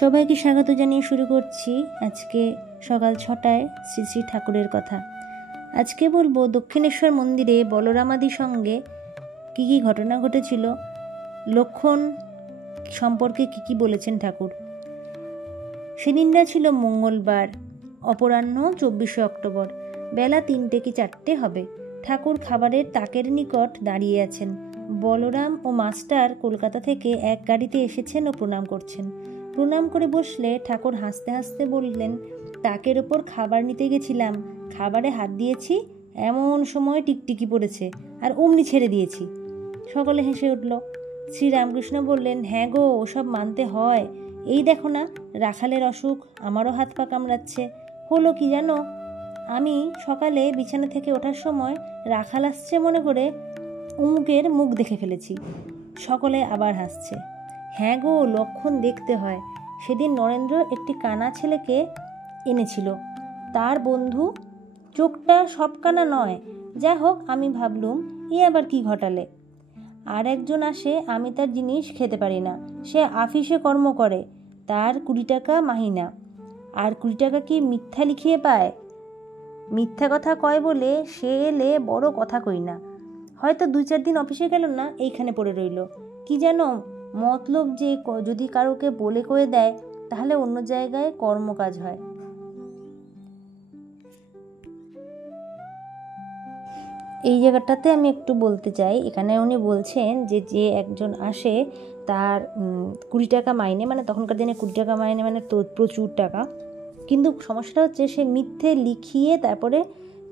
সবাইকে স্বাগত জানিয়ে শুরু করছি আজকে সকাল 6টায় শ্রী শ্রী ঠাকুরের কথা। আজকে বলবো দক্ষিণেশ্বর মন্দিরে বলরামাদির সঙ্গে কী কী ঘটনা ঘটেছিল, লক্ষণ সম্পর্কে কী বলেছেন ঠাকুর। সেদিনটা ছিল মঙ্গলবার, অপরাহ্ন 24শে অক্টোবর, বেলা 3টে কি 4টে হবে। ঠাকুর খাবারের তাকের নিকট দাঁড়িয়ে আছেন। বলরাম ও মাস্টার কলকাতা থেকে এক গাড়িতে এসেছেন ও প্রণাম করছেন। প্রণাম করে বসলে ঠাকুর হাসতে হাসতে বললেন, তাকের ওপর খাবার নিতে গেছিলাম, খাবারে হাত দিয়েছি, এমন সময় টিকটিকি পড়েছে আর অমনি ছেড়ে দিয়েছি। সকলে হেসে উঠল। শ্রীরামকৃষ্ণ বললেন, হ্যাঁ গো, ওসব মানতে হয়। এই দেখো না, রাখালের অসুখ, আমারও হাত পা কামড়াচ্ছে। হলো কি জানো, আমি সকালে বিছানা থেকে ওঠার সময় রাখাল আসছে মনে করে অমুকের মুখ দেখে ফেলেছি। সকলে আবার হাসছে। হ্যাঁ গো, লক্ষণ দেখতে হয়। সেদিন নরেন্দ্র একটি কানা ছেলেকে এনেছিল, তার বন্ধু। চোখটা সব কানা নয়, যা হোক, আমি ভাবলুম এ আবার কি ঘটালে। আর একজন আসে, আমি তার জিনিস খেতে পারি না, সে আফিসে কর্ম করে, তার 20 টাকা মাহিনা। আর 20 টাকা কি মিথ্যা লিখিয়ে পায়? মিথ্যা কথা কয় বলে সে এলে বড় কথা কই না, হয়তো 2-4 দিন অফিসে গেল না, এইখানে পড়ে রইল। কি জানো, মতলব যে যদি কারোকে বলে কয়ে দেয় তাহলে অন্য জায়গায় কর্মকাজ হয়। এই জায়গাটাতে আমি একটু বলতে চাই, এখানে উনি বলছেন যে যে একজন আসে তার 20 টাকা মাইনে, মানে তখনকার দিনে 20 টাকা মাইনে মানে তো প্রচুর টাকা। কিন্তু সমস্যাটা হচ্ছে সে মিথ্যে লিখিয়ে তারপরে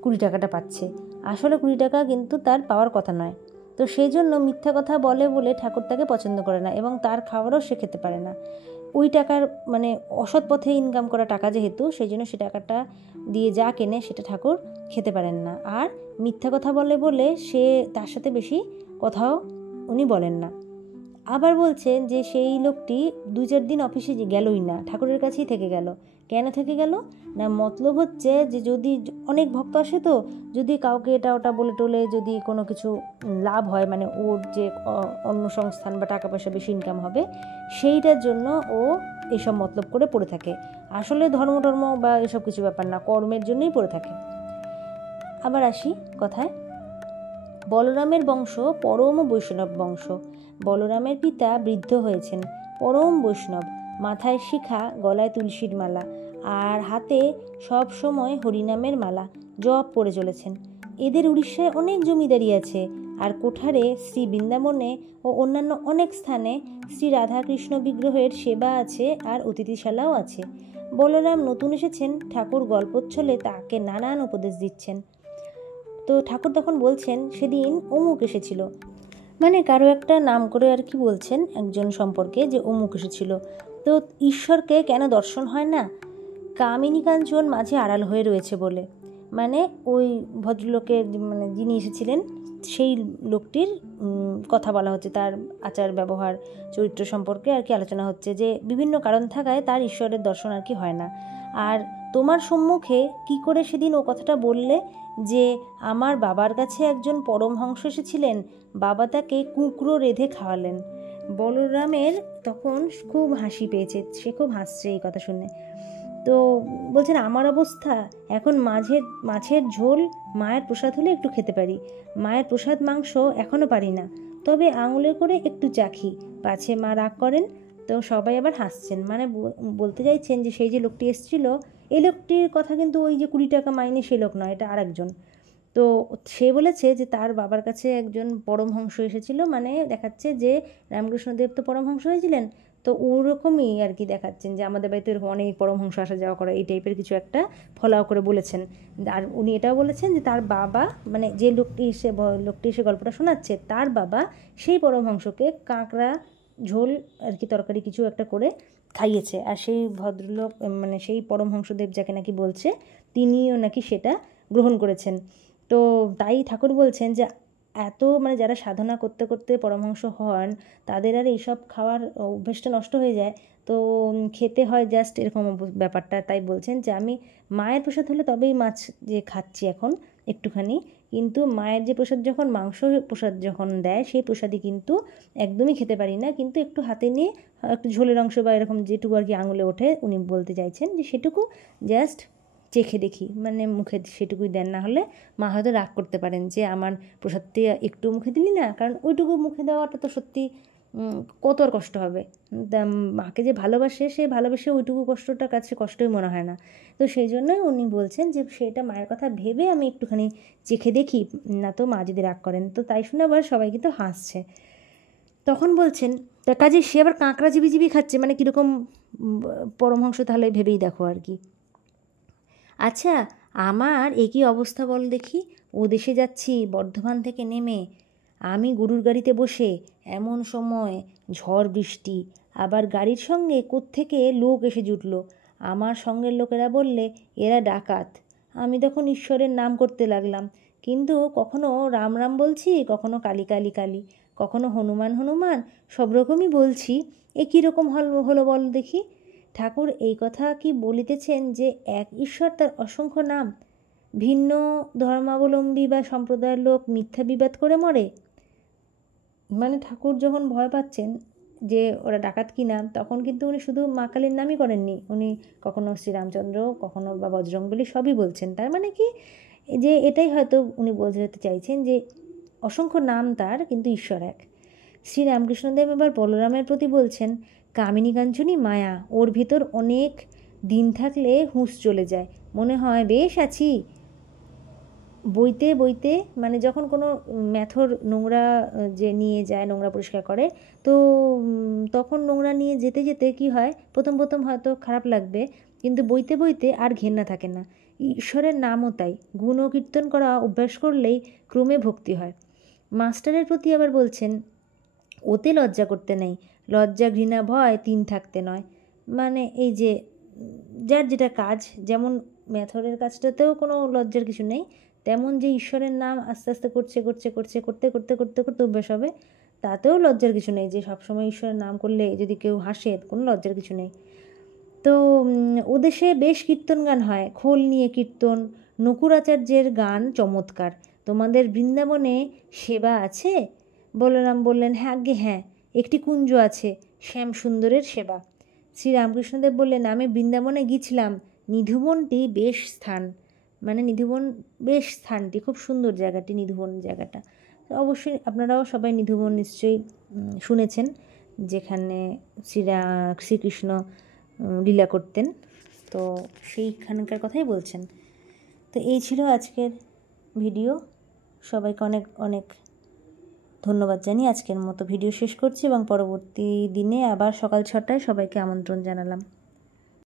20 টাকাটা পাচ্ছে। আসলে 20 টাকা কিন্তু তার পাওয়ার কথা নয়। তো সেই জন্য মিথ্যা কথা বলে বলে ঠাকুর তাকে পছন্দ করে না, এবং তার খাবারও সে খেতে পারে না। ওই টাকার মানে অসৎ পথে ইনকাম করা টাকা যেহেতু, সেই জন্য সে টাকাটা দিয়ে যা কেনে সেটা ঠাকুর খেতে পারেন না। আর মিথ্যা কথা বলে বলে সে তার সাথে বেশি কথাও উনি বলেন না। আবার বলছেন যে সেই লোকটি 2-4 দিন অফিসে গেলই না, ঠাকুরের কাছেই থেকে গেল। কেন থেকে গেল না, মতলব হচ্ছে যে যদি অনেক ভক্ত আসে, তো যদি কাউকে এটা ওটা বলে টোলে যদি কোনো কিছু লাভ হয়, মানে ওর যে অন্য সংস্থান বা টাকা পয়সা বেশি ইনকাম হবে, সেইটার জন্য ও এইসব মতলব করে পড়ে থাকে। আসলে ধর্ম বা এসব কিছু ব্যাপার না, কর্মের জন্যই পড়ে থাকে। আবার আসি কথায়। বলরামের বংশ পরম বৈষ্ণব বংশ। বলরামের পিতা বৃদ্ধ হয়েছেন, পরম বৈষ্ণব, মাথায় শিখা, গলায় তুলসীর মালা, আর হাতে সব সময় হরিনামের মালা জপ করে চলেছেন। এদের উড়িষ্যায় অনেক জমিদারি আছে, আর কোঠারে, শ্রী বৃন্দাবনে ও অন্যান্য অনেক স্থানে শ্রী রাধাকৃষ্ণ বিগ্রহের সেবা আছে, আর অতিথিশালাও আছে। বলরাম নতুন এসেছেন, ঠাকুর গল্পচ্ছলে তাকে নানান উপদেশ দিচ্ছেন। তো ঠাকুর তখন বলছেন, সেদিন অমুক এসেছিল, মানে কারো একটা নাম করে আর কি বলছেন একজন সম্পর্কে, যে অমুক এসেছিল। তো ঈশ্বরকে কেন দর্শন হয় না? কামিনী কাঞ্চন মাঝে আড়াল হয়ে রয়েছে বলে। মানে ওই ভদ্রলোকের মানে যিনি এসেছিলেন সেই লোকটির কথা বলা হচ্ছে, তার আচার ব্যবহার চরিত্র সম্পর্কে আর কি আলোচনা হচ্ছে, যে বিভিন্ন কারণ থাকায় তার ঈশ্বরের দর্শন আর কি হয় না। আর তোমার সম্মুখে কি করে সেদিন ও কথাটা বললে যে আমার বাবার কাছে একজন পরমহংস এসেছিলেন, বাবা তাকে কুঁকড়ো রেঁধে খাওয়ালেন। বলরামের তখন খুব হাসি পেয়েছে, সে খুব হাসছে এই কথা শুনে। তো বলছেন, আমার অবস্থা এখন মাছের ঝোল মায়ের প্রসাদ হলে একটু খেতে পারি, মায়ের প্রসাদ মাংস এখনও পারি না, তবে আঙুলে করে একটু চাখি, পাছে মা রাগ করেন। তো সবাই আবার হাসছেন, মানে বলতে চাইছেন যে সেই যে লোকটি এসেছিল, এই লোকটির কথা কিন্তু ওই যে 20 টাকা মাইনে সে লোক নয়, এটা আর একজন। তো সে বলেছে যে তার বাবার কাছে একজন পরমহংস এসেছিল, মানে দেখাচ্ছে যে রামকৃষ্ণদেব তো পরমহংস হয়েছিলেন, তো ওরকমই আর কি দেখাচ্ছেন যে আমাদের বাড়িতে এরকম অনেক পরমহংস আসা যাওয়া করে, এই টাইপের কিছু একটা ফলাও করে বলেছেন। আর উনি এটাও বলেছেন যে তার বাবা, মানে যে লোকটি এসে গল্পটা শোনাচ্ছে, তার বাবা সেই পরমহংসকে কাঁকড়া ঝোল আর কি তরকারি কিছু একটা করে খাইয়েছে, আর সেই ভদ্রলোক মানে সেই পরমহংসদেব যাকে নাকি বলছে, তিনিও নাকি সেটা গ্রহণ করেছেন। তো তাই ঠাকুর বলছেন যে এত মানে যারা সাধনা করতে করতে পরমহংস হন, তাদের আর এইসব খাওয়ার অভ্যেসটা নষ্ট হয়ে যায়, তো খেতে হয় জাস্ট এরকম ব্যাপারটা। তাই বলছেন যে আমি মায়ের প্রসাদ হলে তবেই মাছ যে খাচ্ছি এখন একটুখানি, কিন্তু মায়ের যে প্রসাদ মাংস প্রসাদ যখন দেয়, সেই প্রসাদই কিন্তু একদমই খেতে পারি না, কিন্তু একটু হাতে নিয়ে একটু ঝোলের অংশ বা এরকম যেটুকু আর কি আঙুলে ওঠে উনি বলতে চাইছেন যে সেটুকু জাস্ট চেখে দেখি, মানে মুখে সেটুকুই দেন, না হলে মা হয়তো রাগ করতে পারেন যে আমার প্রসাদটি একটু মুখে দিলি না, কারণ ওইটুকু মুখে দেওয়াটা তো সত্যি কত আর কষ্ট হবে। মাকে যে ভালোবাসে সে ভালোবেসে ওইটুকু কষ্টটার কাছে কষ্টই মনে হয় না। তো সেই জন্যই উনি বলছেন যে সেটা মায়ের কথা ভেবে আমি একটুখানি চেখে দেখি, না তো মা যদি রাগ করেন। তো তাই শুনে আবার সবাই কিন্তু হাসছে। তখন বলছেন তার কাজে সে আবার কাঁকড়া জিবি খাচ্ছে, মানে কীরকম পরমহংস তাহলে ভেবেই দেখো আর কি। আচ্ছা, আমার একই অবস্থা বল দেখি, ও দেশে যাচ্ছি বর্ধমান থেকে নেমে, আমি গরুর গাড়িতে বসে, এমন সময় ঝড় বৃষ্টি, আবার গাড়ির সঙ্গে কোত্থেকে লোক এসে জুটলো। আমার সঙ্গের লোকেরা বললে এরা ডাকাত। আমি তখন ঈশ্বরের নাম করতে লাগলাম, কিন্তু কখনো রাম রাম বলছি, কখনো কালী কালী কালী, কখনো হনুমান হনুমান, সব রকমই বলছি। এ কীরকম হলো বল দেখি। ঠাকুর এই কথা কি বলিতেছেন যে এক ঈশ্বর তার অসংখ্য নাম, ভিন্ন ধর্মাবলম্বী বা সম্প্রদায়ের লোক মিথ্যা বিবাদ করে মরে। মানে ঠাকুর যখন ভয় পাচ্ছেন যে ওরা ডাকাত কিনা, তখন কিন্তু উনি শুধু মা কালীর নামই করেননি, উনি কখনো শ্রীরামচন্দ্র, কখনো বা বজরংবলী সবই বলছেন। তার মানে কি যে এটাই হয়তো উনি বোঝাতে চাইছেন যে অসংখ্য নাম তার, কিন্তু ঈশ্বর এক। শ্রীরামকৃষ্ণদেব এবার বলরামের প্রতি বলছেন, কামিনী কাঞ্চনী মায়া, ওর ভিতর অনেক দিন থাকলে হুঁশ চলে যায়, মনে হয় বেশ আছি। বইতে বইতে মানে যখন কোনো ম্যাথর নোংরা যে নিয়ে যায়, নোংরা পরিষ্কার করে, তো তখন নোংরা নিয়ে যেতে যেতে কি হয়, প্রথম প্রথম হয়তো খারাপ লাগবে, কিন্তু বইতে বইতে আর ঘেন্না থাকে না। ঈশ্বরের নামও তাই, গুণ ও কীর্তন করা অভ্যাস করলেই ক্রমে ভক্তি হয়। মাস্টারের প্রতি আবার বলছেন, ওতে লজ্জা করতে নেই, লজ্জা ঘৃণা ভয় তিন থাকতে নয়। মানে এই যে যার যেটা কাজ, যেমন ম্যাথরের কাজটাতেও কোনো লজ্জার কিছু নেই, তেমন যে ঈশ্বরের নাম আস্তে আস্তে করতে করতে অভ্যাস হবে, তাতেও লজ্জার কিছু নেই, যে সবসময় ঈশ্বরের নাম করলে যদি কেউ হাসে, কোনো লজ্জার কিছু নেই। তো ওদেশে বেশ কীর্তন গান হয়, খোল নিয়ে কীর্তন, নকুরাচার্যের গান চমৎকার। তোমাদের বৃন্দাবনে সেবা আছে? বলরাম বললেন, হ্যাঁ আজ্ঞে হ্যাঁ, একটি কুঞ্জ আছে, শ্যামসুন্দরের সেবা। শ্রীরামকৃষ্ণদেব বললেন, আমি বৃন্দাবনে গিয়েছিলাম, নিধুবনটি বেশ স্থান, মানে নিধুবন বেশ স্থানটি খুব সুন্দর জায়গাটি, নিধুবন জায়গাটা। অবশ্যই আপনারাও সবাই নিধুবন নিশ্চয়ই শুনেছেন, যেখানে শ্রীকৃষ্ণ লীলা করতেন, তো সেইখানকার কথাই বলছেন। তো এই ছিল আজকের ভিডিও। সবাইকে অনেক অনেক ধন্যবাদ জানিয়ে আজকের মতো ভিডিও শেষ করছি, এবং পরবর্তী দিনে আবার সকাল 6টায় সবাইকে আমন্ত্রণ জানালাম।